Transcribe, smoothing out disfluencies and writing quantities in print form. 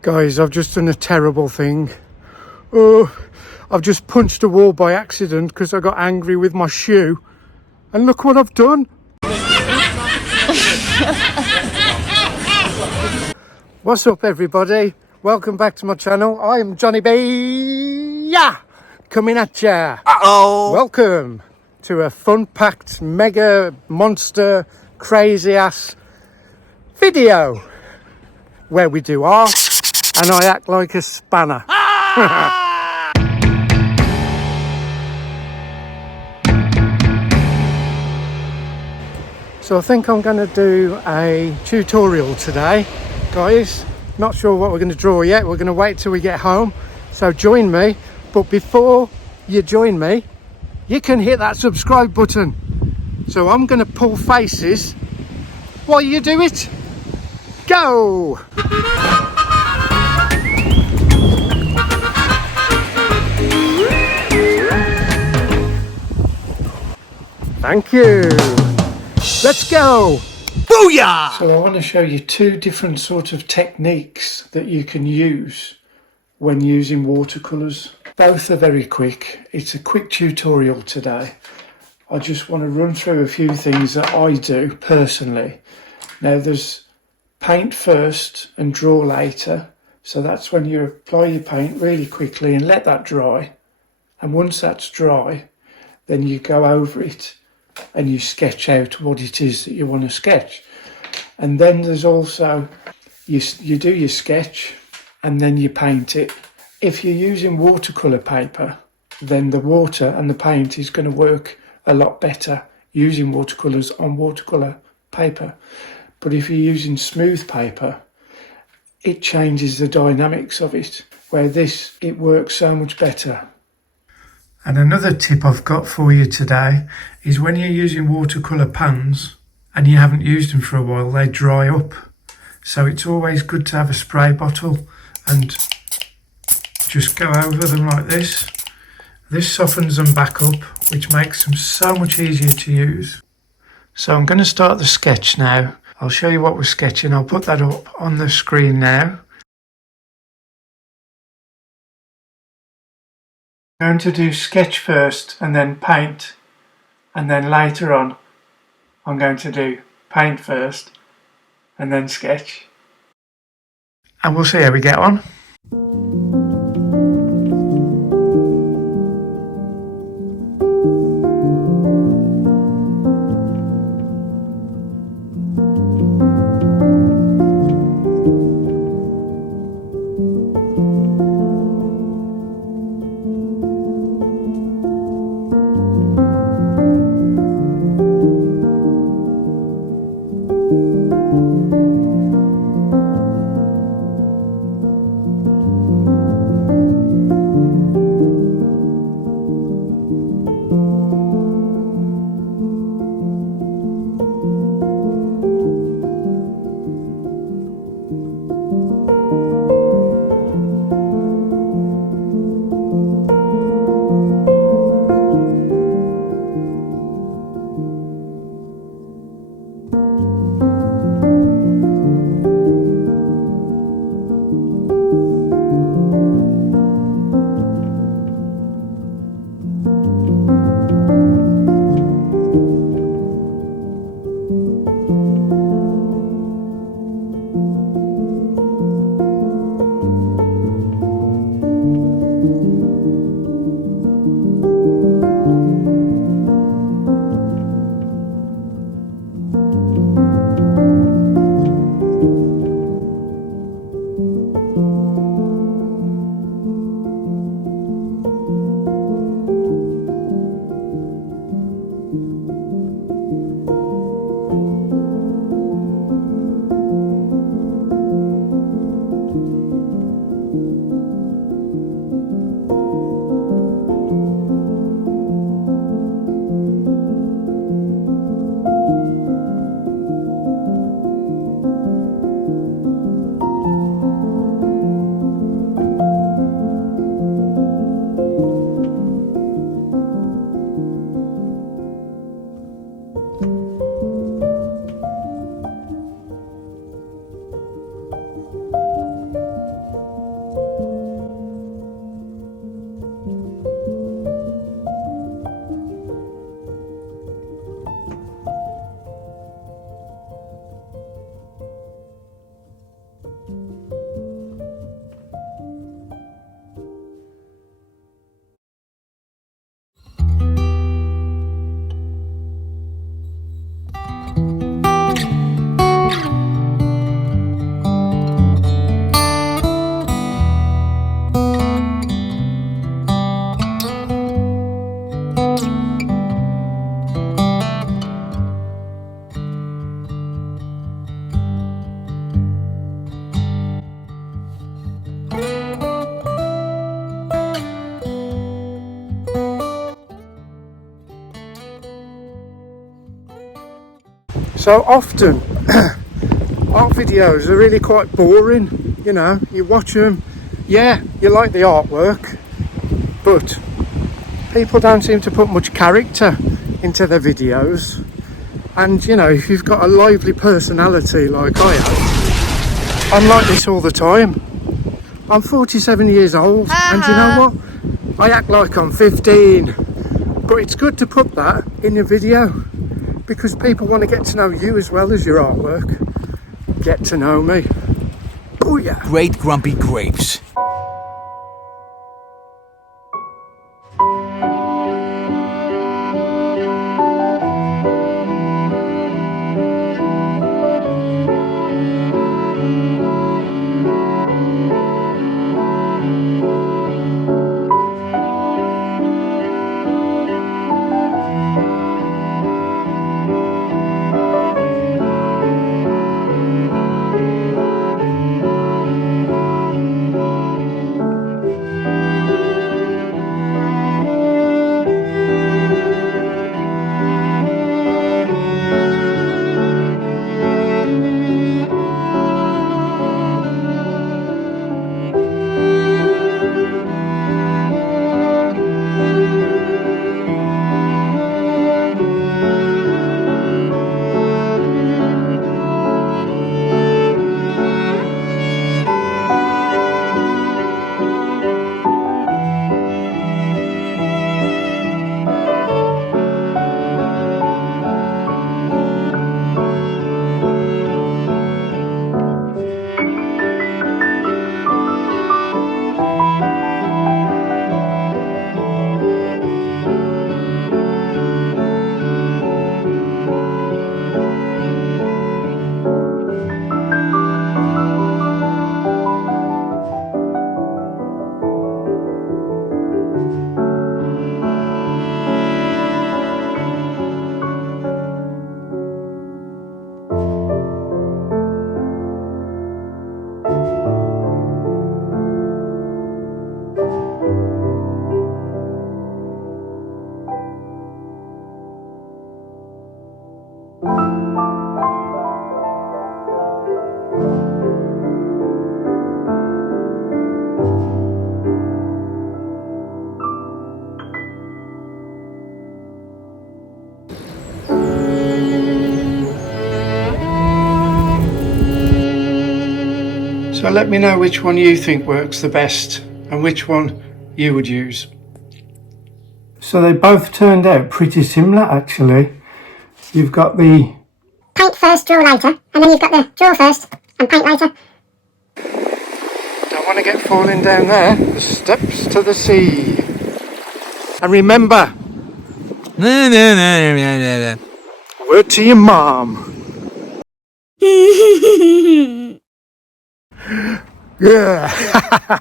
Guys, I've just done a terrible thing. Oh, I've just punched a wall by accident because I got angry with my shoe. And look what I've done. What's up, everybody? Welcome back to my channel. I am Johnny B. Yeah, coming at ya. Uh-oh. Welcome to a fun-packed, mega, monster, crazy-ass video where we do art and I act like a spanner. So I think I'm going to do a tutorial today, guys. Not sure what we're going to draw yet. We're going to wait till we get home. So join me. But before you join me, you can hit that subscribe button. So I'm going to pull faces while you do it. Go! Thank you. Let's go. Booyah! So I want to show you two different sort of techniques that you can use when using watercolours. Both are very quick. It's a quick tutorial today. I just want to run through a few things that I do personally. Now there's paint first and draw later. So that's when you apply your paint really quickly and let that dry. And once that's dry, then you go over it and you sketch out what it is that you want to sketch. And then there's also, you do your sketch and then you paint it. If you're using watercolour paper, then the water and the paint is going to work a lot better using watercolours on watercolour paper. But if you're using smooth paper, it changes the dynamics of it, where this, it works so much better. And another tip I've got for you today is when you're using watercolour pans and you haven't used them for a while, they dry up. So it's always good to have a spray bottle and just go over them like this. This softens them back up, which makes them so much easier to use. So I'm going to start the sketch now. I'll show you what we're sketching. I'll put that up on the screen now. I'm going to do sketch first and then paint, and then later on I'm going to do paint first and then sketch, and we'll see how we get on. So often art videos are really quite boring. You know, you watch them, yeah, you like the artwork, but people don't seem to put much character into their videos. And you know, if you've got a lively personality like I have, I'm like this all the time. I'm 47 years old, and you know what? I act like I'm 15. But it's good to put that in your video, because people want to get to know you as well as your artwork. Get to know me. Oh yeah. Great grumpy grapes. So let me know which one you think works the best and which one you would use. So they both turned out pretty similar actually. You've got the paint first, draw later, and then you've got the draw first and paint later. don't want to get falling down there. The steps to the sea. And remember, word to your mom. Yeah.